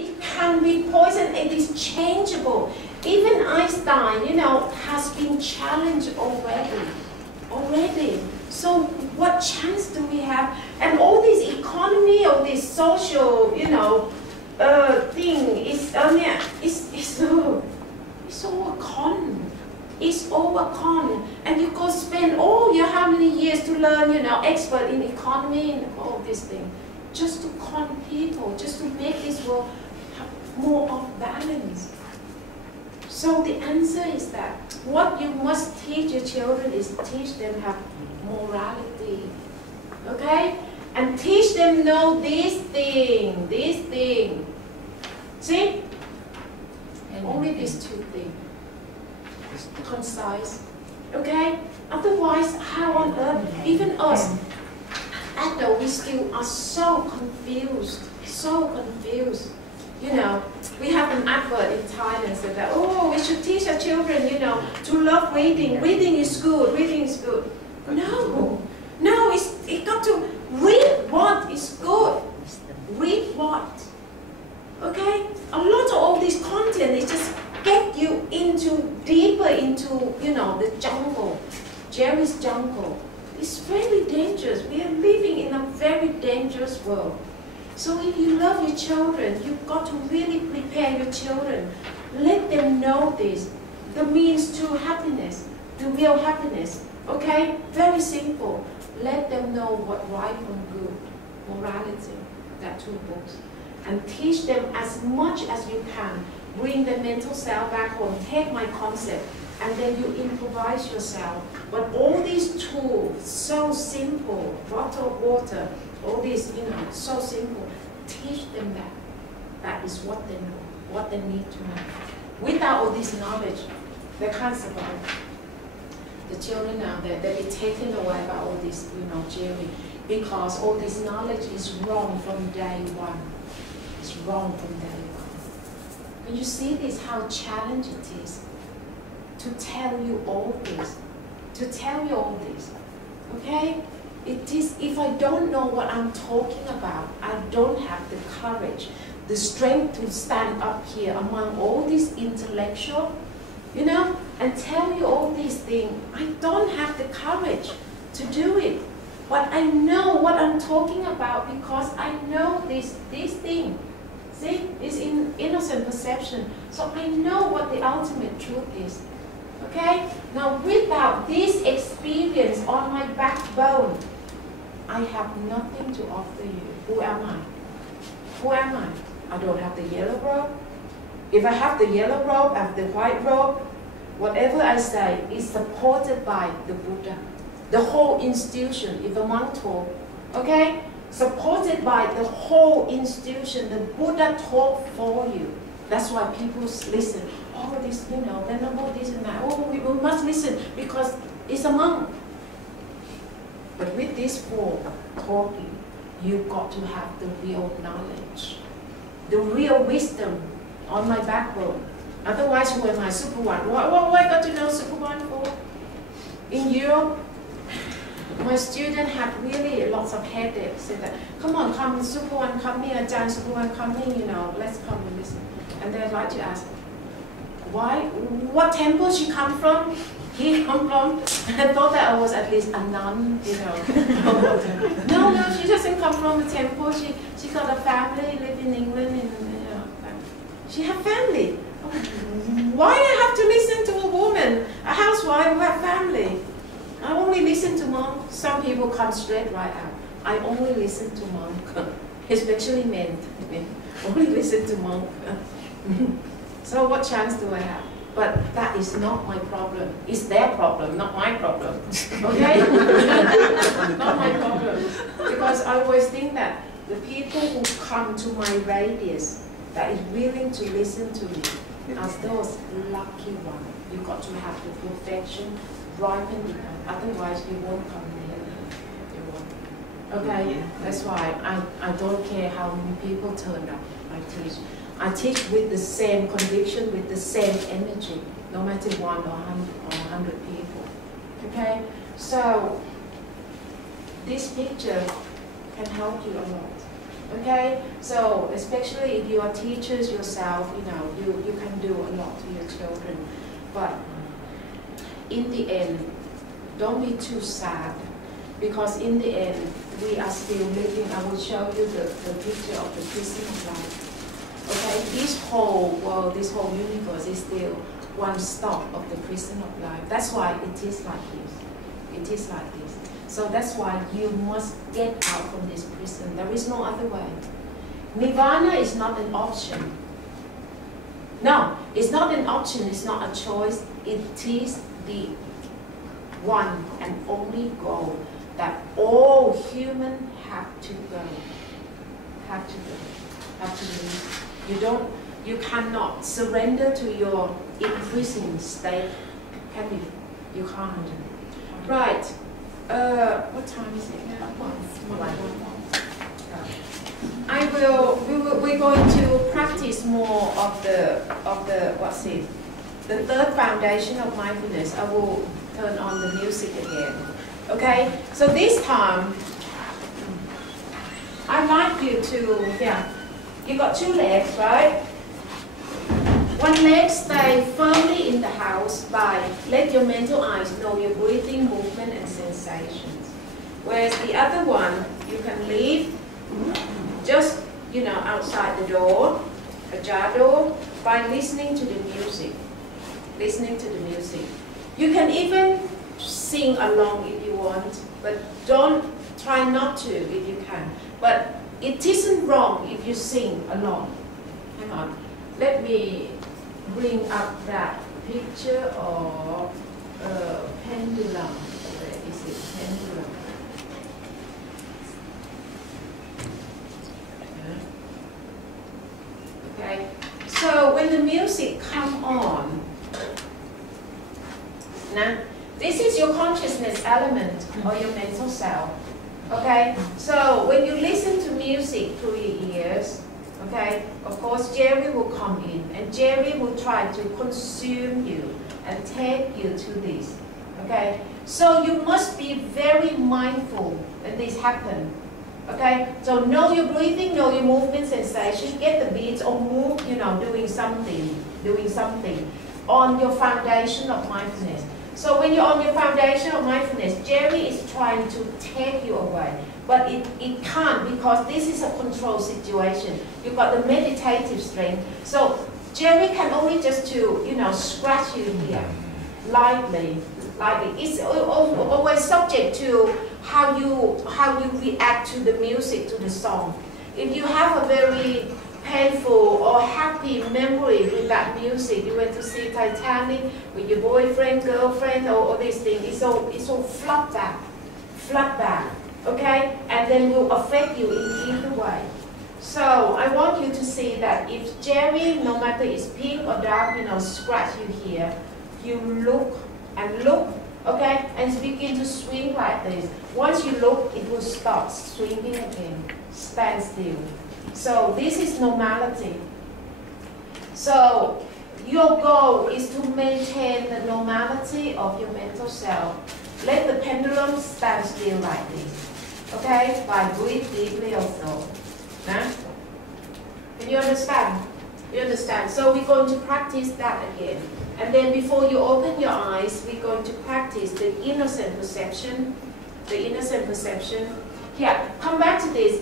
it can be poison, it is changeable. Even Einstein, you know, has been challenged already. So what chance do we have? And all this economy, all this social, you know, thing is, it's all a con. It's all a con. And you go spend all your how many years to learn, you know, expert in economy and all this thing, just to con people, just to make this world have more of balance. So the answer is that what you must teach your children is teach them have morality, okay? And teach them know this thing. See? And only these two things. Concise, okay? Otherwise, how on earth, even us, adults, we still are so confused. You know, we have an advert in Thailand said that, oh, we should teach our children, you know, to love reading. Reading is good, reading is good. No, it got to read what is good. Read what? Okay? A lot of all this content is just get you deeper into, you know, the jungle, Jerry's jungle. It's very dangerous. We are living in a very dangerous world. So if you love your children, you've got to really prepare your children. Let them know this, the means to happiness, the real happiness. Okay? Very simple. Let them know what right from good, morality, that 2 books. And teach them as much as you can. Bring the mental self back home, take my concept, and then you improvise yourself. But all these tools, so simple, bottle of water, all these, you know, so simple. Teach them that. That is what they know, what they need to know. Without all this knowledge, they can't survive. The children now, they'll be taken away by all this, you know, Jerry, because all this knowledge is wrong from day one. It's wrong from day one. Can you see this, how challenging it is to tell you all this? Okay? It is, if I don't know what I'm talking about, I don't have the courage, the strength to stand up here among all these intellectuals, you know, and tell you all these things. I don't have the courage to do it. But I know what I'm talking about because I know this thing. See, it's in innocent perception. So I know what the ultimate truth is. Okay? Now without this experience on my backbone, I have nothing to offer you. Who am I? Who am I? I don't have the yellow robe. If I have the yellow robe, I have the white robe, whatever I say is supported by the Buddha. The whole institution, if a monk taught, okay? Supported by the whole institution, the Buddha taught for you. That's why people listen. Oh, this, you know, venerable, this and that. Oh, we must listen because it's a monk. But with this form talking, you've got to have the real knowledge, the real wisdom on my backbone. Otherwise, who am I? Supawan. What I got to know Supawan for? In Europe, my student had really lots of headaches. Said that, come on, come, Supawan, come here, Ajahn Supawan, come here, you know, let's come and listen. And they'd like to ask, why? What temple she come from? He come from? I thought that I was at least a nun, you know. No, she doesn't come from a temple. She got a family, live in England, and you know, she have family. Why I have to listen to a woman, a housewife who have family? I only listen to monks. Some people come straight right out. I only listen to monks, especially men. Only listen to monks. So what chance do I have? But that is not my problem. It's their problem, not my problem. Okay? Not my problem. Because I always think that the people who come to my radius that is willing to listen to me are those lucky ones. You've got to have the perfection ripened enough. Otherwise, you won't come near me. You won't. Okay? That's why I don't care how many people turn up. I teach with the same conviction, with the same energy, no matter 1 or 100 people. Okay? So, this picture can help you a lot. Okay, so especially if you are teachers yourself, you know, you can do a lot to your children. But in the end, don't be too sad, because in the end, we are still living. I will show you the picture of the prison of life. Okay, this whole world, this whole universe is still one stop of the prison of life. That's why it is like this. It is like this. So that's why you must get out from this prison. There is no other way. Nirvana is not an option. No, it's not an option, it's not a choice. It is the one and only goal that all humans have to go. Have to go. Have to leave. You cannot surrender to your imprisoned state, can you? You can't. Right. What time is it now? We're going to practice more of the what's it? The third foundation of mindfulness. I will turn on the music again. Okay. So this time, I'd like you to, you got two legs, right? One leg stay firmly in the house by let your mental eyes know your breathing, movement, and sensations. Whereas the other one, you can leave just, you know, outside the door, ajar door, by listening to the music. Listening to the music. You can even sing along if you want, but try not to if you can. But it isn't wrong if you sing along. Hang on. Let me bring up that picture of pendulum. Where is it? Pendulum. Okay. So when the music comes on, now this is your consciousness element or your mental self. Okay. So when you listen to music through your ears, okay, of course Jerry will come in and Jerry will try to consume you and take you to this. Okay, so you must be very mindful when this happens. Okay, so know your breathing, know your movement sensation, get the beats or move, you know, doing something on your foundation of mindfulness. So when you're on your foundation of mindfulness, Jerry is trying to take you away. But it can't, because this is a control situation. You've got the meditative strength. So Jerry can only just to, you know, scratch you here, lightly. It's always subject to how you react to the music, to the song. If you have a very painful or happy memory with that music, you went to see Titanic with your boyfriend, girlfriend, or these things, it's all flood back. Okay, and then will affect you in either way. So I want you to see that if Jerry, no matter it's pink or dark, you know, scratch you here, you look and look, okay, and begin to swing like this. Once you look, it will start swinging again. Stand still. So this is normality. So your goal is to maintain the normality of your mental self. Let the pendulum stand still like this. Okay, by breathe deeply also. Huh? Can you understand? You understand? So we're going to practice that again. And then before you open your eyes, we're going to practice the innocent perception. The innocent perception. Yeah, come back to this.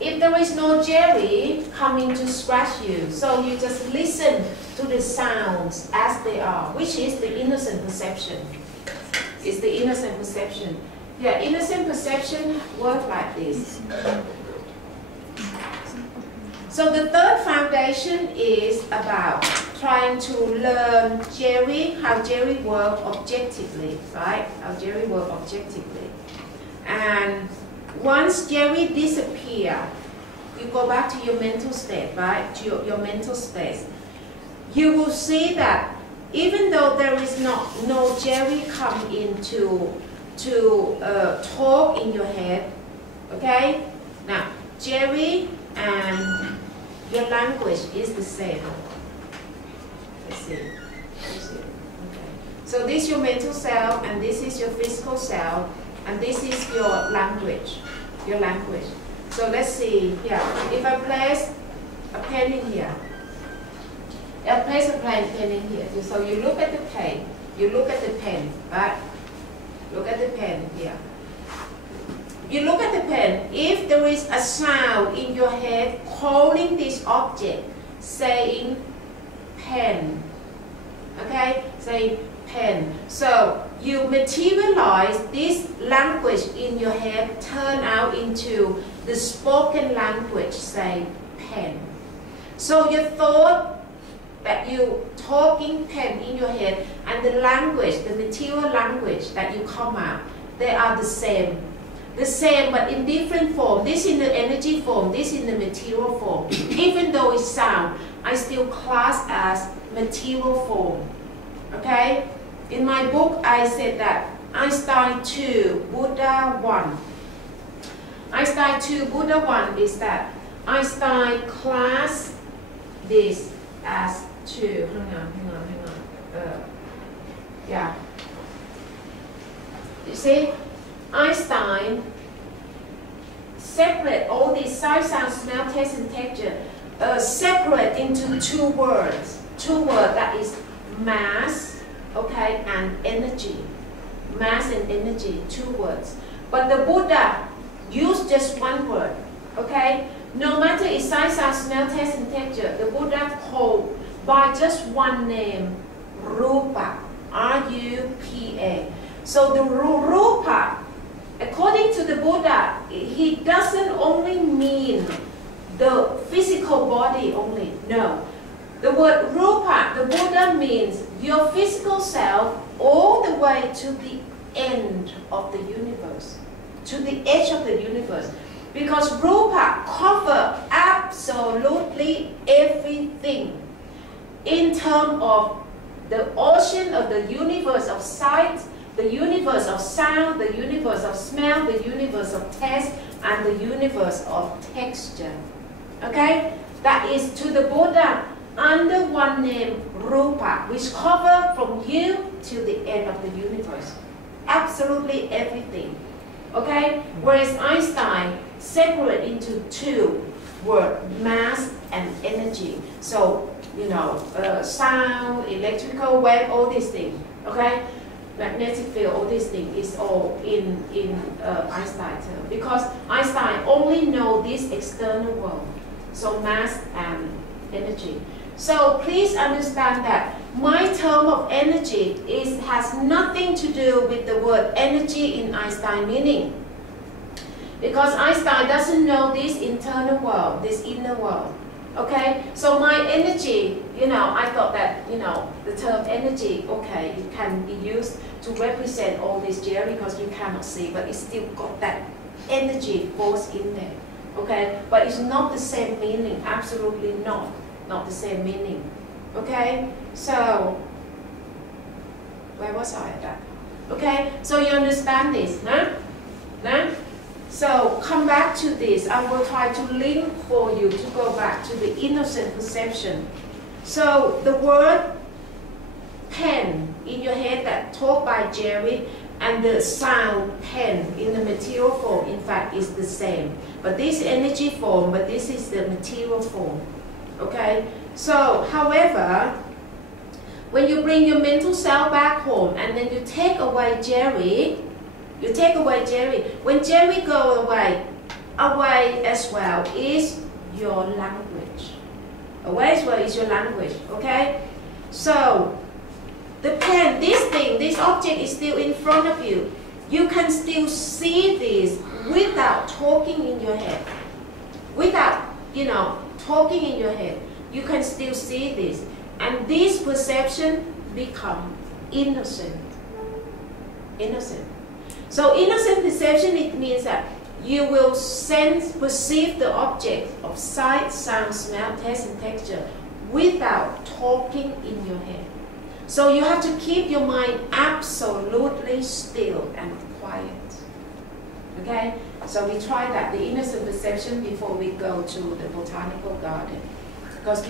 If there is no Jerry coming to scratch you, so you just listen to the sounds as they are, which is the innocent perception. It's the innocent perception. Yeah, innocent perception works like this. So the third foundation is about trying to learn how Jerry works objectively, right? How Jerry works objectively. And once Jerry disappears, you go back to your mental state, right? To your mental space. You will see that even though there is no Jerry come in to talk in your head, okay? Now, Jerry and your language is the same. Let's see. Okay. So this is your mental self, and this is your physical self, and this is your language. Your language. So let's see here. If I place a pen in here, I place a pen in here. So you look at the pen. You look at the pen, right? Look at the pen here. You look at the pen. If there is a sound in your head calling this object, saying pen, okay? Saying pen. So you materialize this language in your head, turn out into the spoken language, say pen. So your thought that you talking pen in your head and the language, the material language that you come out, they are the same. The same but in different form. This in the energy form, this in the material form. Even though it's sound, I still class as material form. Okay? In my book, I said that Einstein 2, Buddha 1. Einstein 2, Buddha 1 is that Einstein class this as 2. Hang on. Yeah. You see? Einstein separate all these sight, sound, smell, taste, and texture, separate into two words. Two words, that is mass, okay, and energy. Mass and energy, two words. But the Buddha used just one word, okay? No matter it's sight, sound, smell, taste, and texture, the Buddha called by just one name, Rupa, R-U-P-A. So the Rupa, according to the Buddha, he doesn't only mean the physical body only, no. The word Rupa, the Buddha means your physical self all the way to the end of the universe, to the edge of the universe. Because Rupa covers absolutely everything in terms of the ocean of the universe of sight, the universe of sound, the universe of smell, the universe of taste, and the universe of texture. Okay? That is to the Buddha under one name, Rupa, which covers from you to the end of the universe. Absolutely everything. Okay? Whereas Einstein separate into two words, mass and energy. So, you know, sound, electrical wave, all these things. Okay? Magnetic field, all these things is all in Einstein term. Because Einstein only know this external world. So mass and energy. So please understand that my term of energy has nothing to do with the word energy in Einstein meaning. Because Einstein doesn't know this internal world, this inner world. Okay, so my energy, you know, I thought that, you know, the term energy, okay, it can be used to represent all this jelly because you cannot see, but it's still got that energy force in there. Okay, but it's not the same meaning, absolutely not the same meaning. Okay, so where was I at that? Okay, so you understand this, huh? Huh? So come back to this. I will try to link for you to go back to the innocent perception. So the word pen in your head that taught by Jerry and the sound pen in the material form, in fact, is the same. But this energy form, but this is the material form. Okay? So, however, when you bring your mental self back home and then you take away Jerry, when Jerry goes away as well is your language. Away as well is your language, okay? So, the pen, this object is still in front of you. You can still see this without talking in your head. Without, you know, talking in your head. You can still see this. And this perception become innocent. Innocent. So innocent perception, it means that you will perceive the object of sight, sound, smell, taste, and texture without talking in your head. So you have to keep your mind absolutely still and quiet. Okay? So we try that, the innocent perception, before we go to the botanical garden. Because